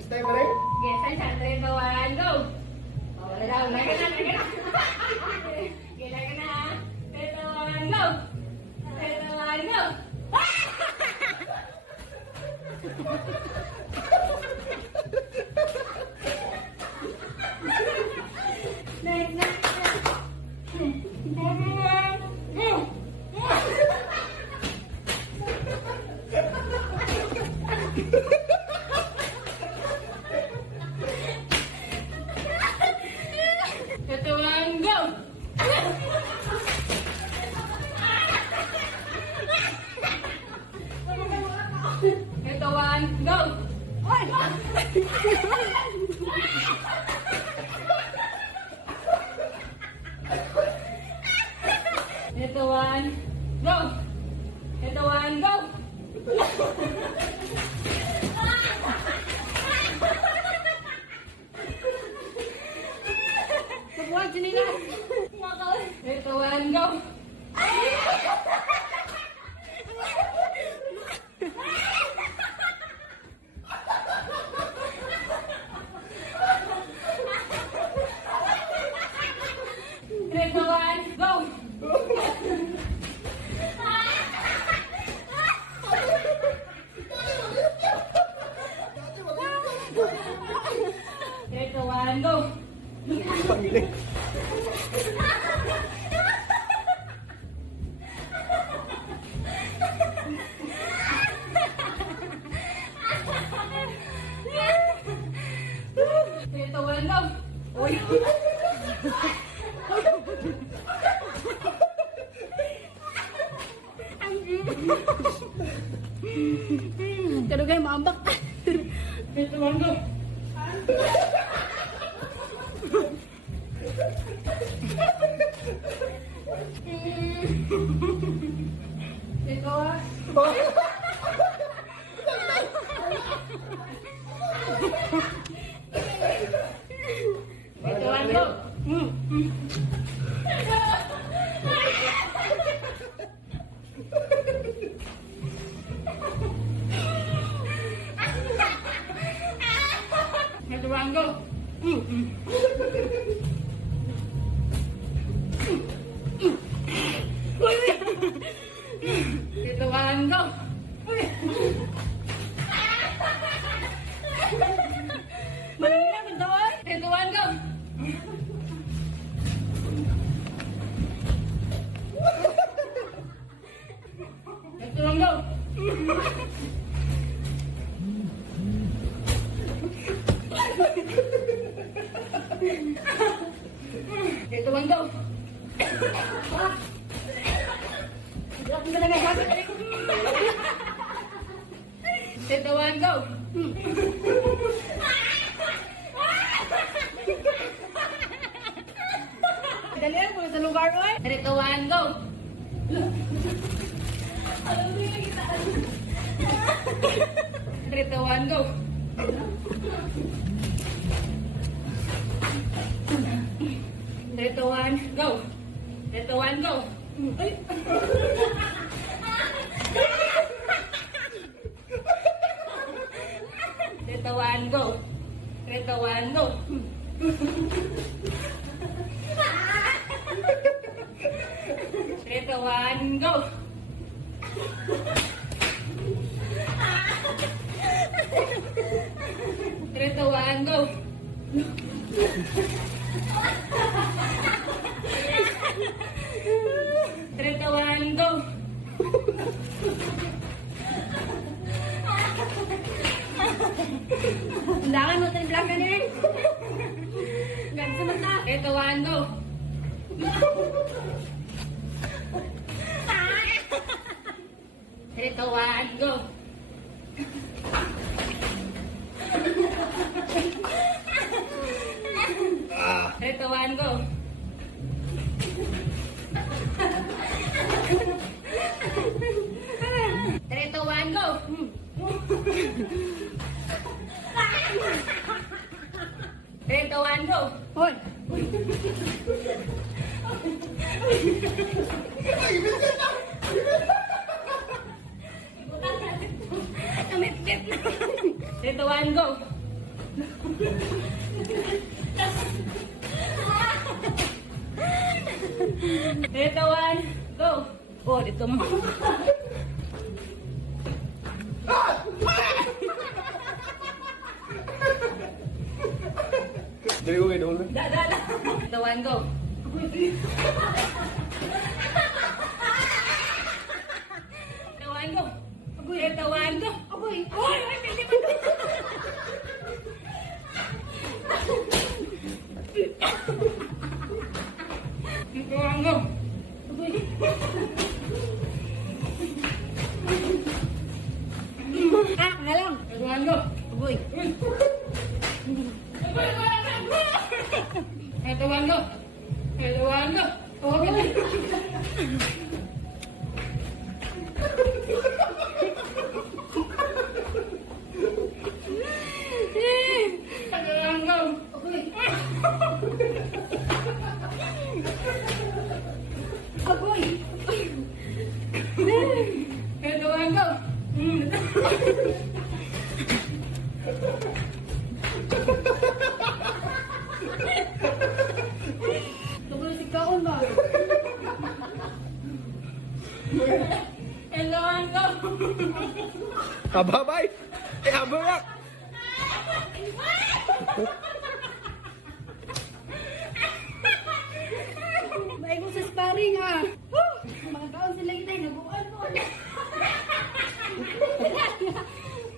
Stay pa rin? Yes, ay, saan? 3, 2, 1, go! O, wala daw. Naka na. Gila ka na, ha? 3, 2, 1, go! 3, 2, 1, go! Next, next, next. 3, 2, 1, go! Ito one, go! Ito one, go! Ito one, go! Ito one, go! Huwag sinilas! Ito one, go! Ito one, go! Ito one, go! Pangiling. Ito one, go! Uy! Pero kayo maambak. Ito one, go! Ito one. Ito one, go! Ito one, go! Ito one, go! Malamig na katawan. Ito one, go! Ito one, go! Ito one, go! Ako talaga sabi. Ito one, go! Dali lang po sa lugar mo eh. Ito one, go! Ito one, go! Ito one, go! Ito one, go! Ito one, go! Ito one, go! Ito one, go! Ito one, go! Ito one, go! Undangan mo tayo vlog ka niya eh. Ganun sa mata. Ito one, go! Ito one, go! Ito one, go! Ito one, go! Ito one, go! Hoy. sumipit na. 3, 2, 1, go! Dito, 1, go! Oh, dito mo. Dali ko kayo doon. Dito, 1, go! Dito, 1, go! Dito, 1, go! Agoy. Uy! Uy! Pwede ba ito? Dito, 1, go! Ah, nga lang. Dito, 1, go! Agoy. Ito, 1, go! Ito, 1, go! Okay. Ito, 1, go! Agoy. Ito, 1, go! Agoy, si Kaon ba? Ito, 1, go! Ababay! Eh, ababay! Maigo sa sparring ha. Woo! Mga kaon sila kita, nabuan mo.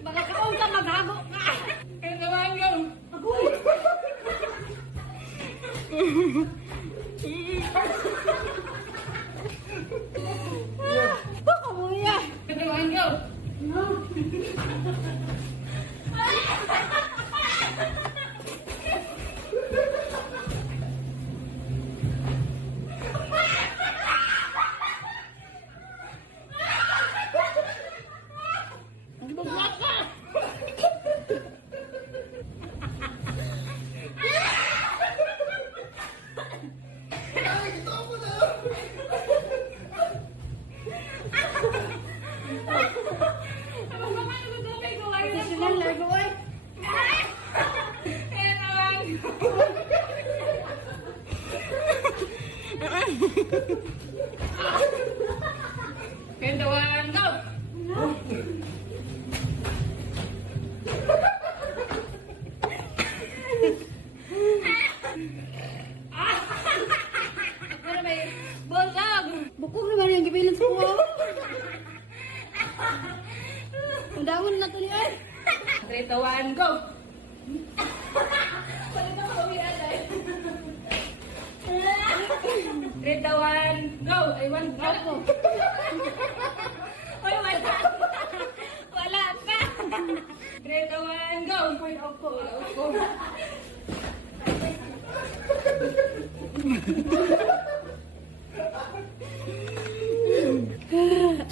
Mga kaon ka, maghago ka. Ito, 1, go! Agoy. Kamuya. Ito, 1, go! Buglat ka. Professional lago ay. Ito, 1, go! Ito, 1, go! Para may bolsag. Bukog naman yung gipilan sa kuha. Ang dawon na to ni ay. 3, 2, 1, go! Wala na kawian ay. 3, 2, 1, go! Ay, 1, go! Ako. Ay, wala! Wala ka! 3, 2, 1, go! Ay, ako. Ako.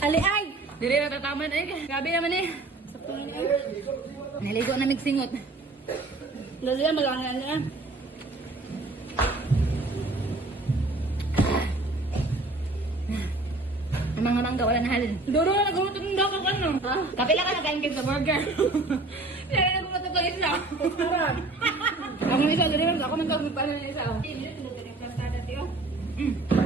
Ali ay. Dili na tataman ay. Grabe naman eh. Sakto na ni ay. Naligo na migsingot. Lalo yan, malangan na. Anang ka, wala na halin. Duro na nagumutog ng dakak ano. Ha? Kapila ka nakaingkig sa burger. Kaya na nagumutog ng isa. Sarap. Ako ng isa, dili na ako man tawag paano ng isa. Hindi, tinutulog ka ng plastada, tiyo. Mm.